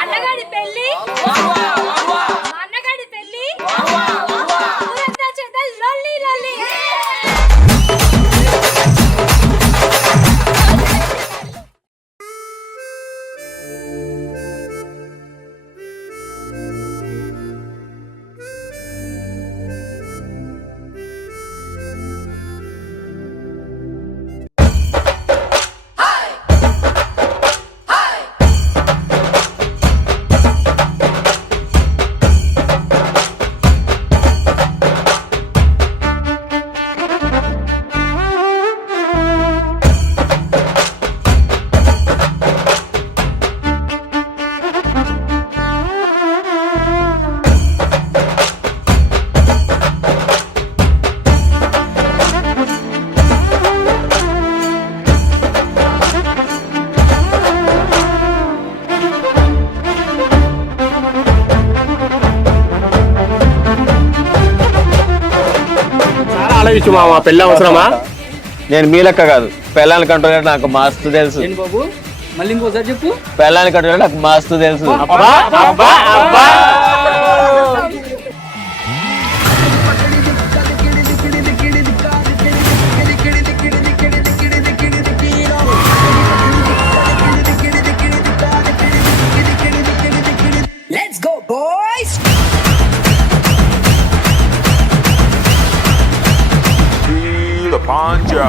అన్నగాడి పెళ్లి అన్నగాడి పెళ్లి లొల్లి లొల్లి. ఆలోచించు మామ, పెళ్ళి అవసరమా? నేను మీ లెక్క కాదు, పెళ్ళాన్ని కంట్రోల్ నాకు మస్తు తెలుసు. బాబు మళ్ళీ ఇంకోసారి చెప్పు. పెళ్ళాన్ని కంట్రోల్ నాకు మస్తు తెలుసు. Let's go, boys! The Panja.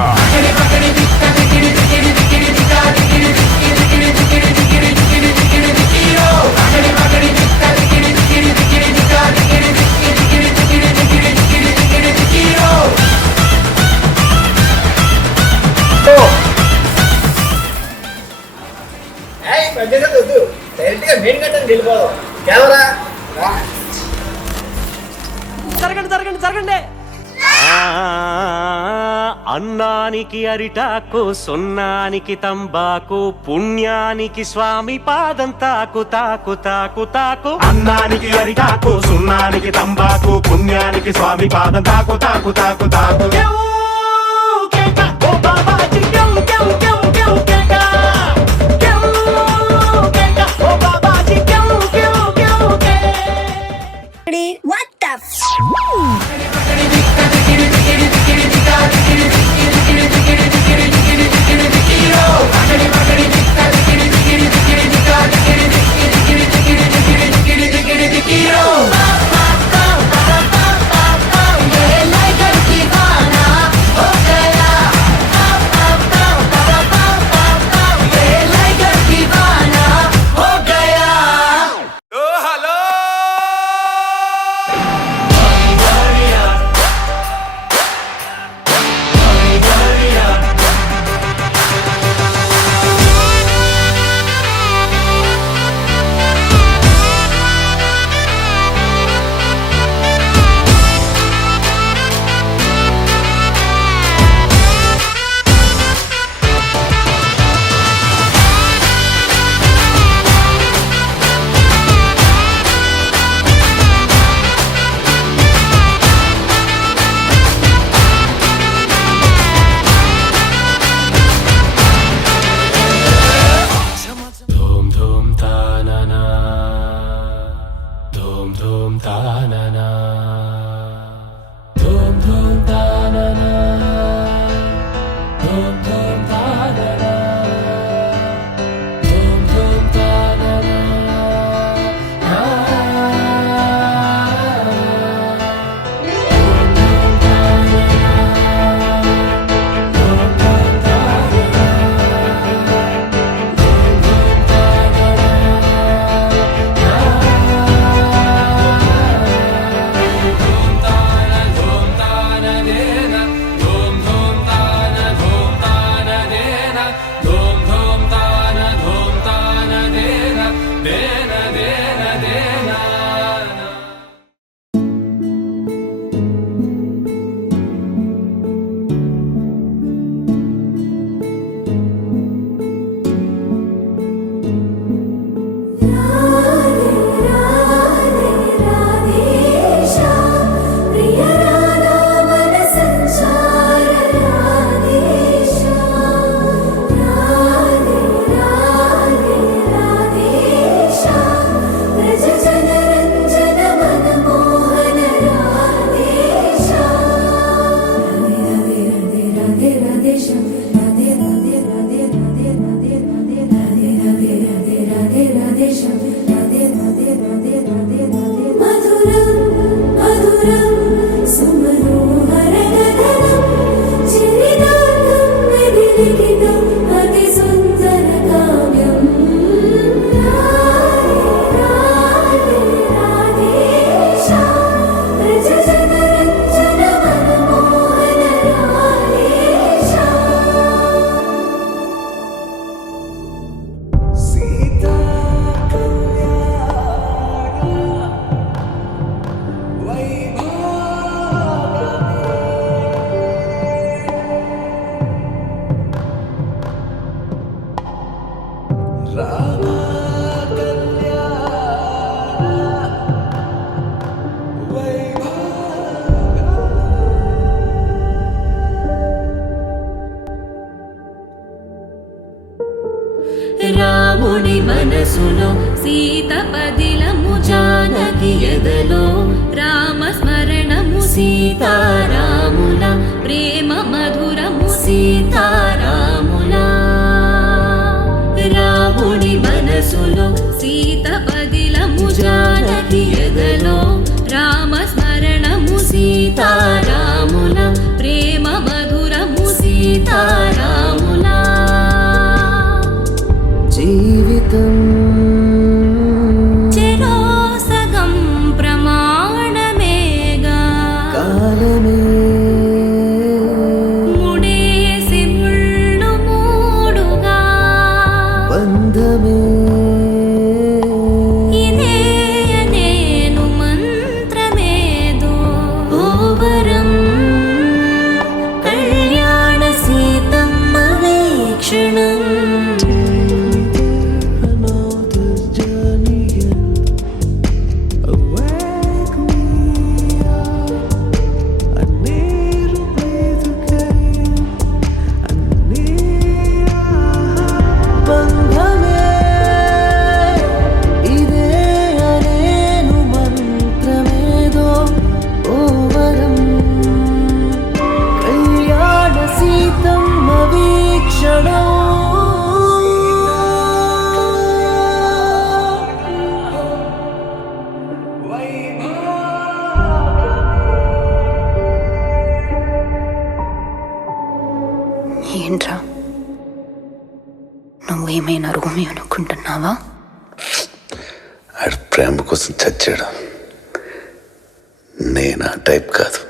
జరగండి. అన్నానికి అరిటాకు, సున్నానికి తంబాకు, పుణ్యానికి స్వామి పాదం తాకు తాకు తాకు తాకు. అన్నానికి అరిటాకు, సున్నానికి తంబాకు, పుణ్యానికి స్వామి పాదం తాకు తాకు తాకు తాకు. What the మనసులో సీత పదిలము జానకి ఎదలో రామస్మరణము సీతారాముల ప్రేమ మధురము సీతారాముల రాముడి మనసులో సీత పదిలము జానకి ఎదలో రామస్మరణము సీతారాముల ప్రేమ మధురము సీతారాముల జీవితం చెరో సగం ప్రమాణమేగా కాలమే ముడేసి ముళ్ళు మూడుగా బంధమే ఇదే నేను మంత్రమేదో ఓవరం కళ్యాణ సీతమ్మ వీక్షణం ఏంట్రా నువ్వేమైనా రోమి అనుకుంటున్నావా? ఆడు ప్రేమ కోసం చచ్చాడు. నేను ఆ టైప్ కాదు.